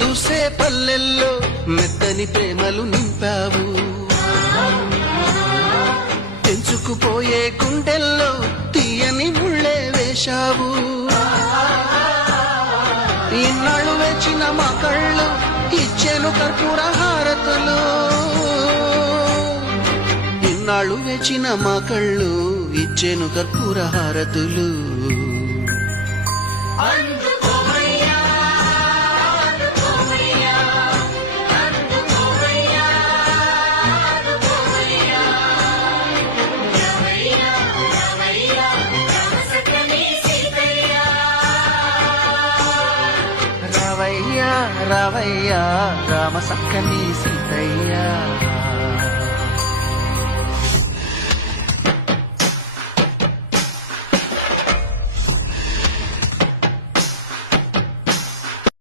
దూసే పల్లెల్లో మెత్తని ప్రేమలు నింపావు. తెంచుకుపోయే గుండెల్లో తీయని ముళ్ళే వేశావు. ఇన్నాళ్ళు వేచిన మా కళ్ళు ఇచ్చేను కర్పూర హారతులు. ఇన్నాళ్ళు వేచిన మా కళ్ళు ఇచ్చేను కర్పూర హారతులు. రావయ్యా రావయ్యా రామ సక్కని సీతయ్యా.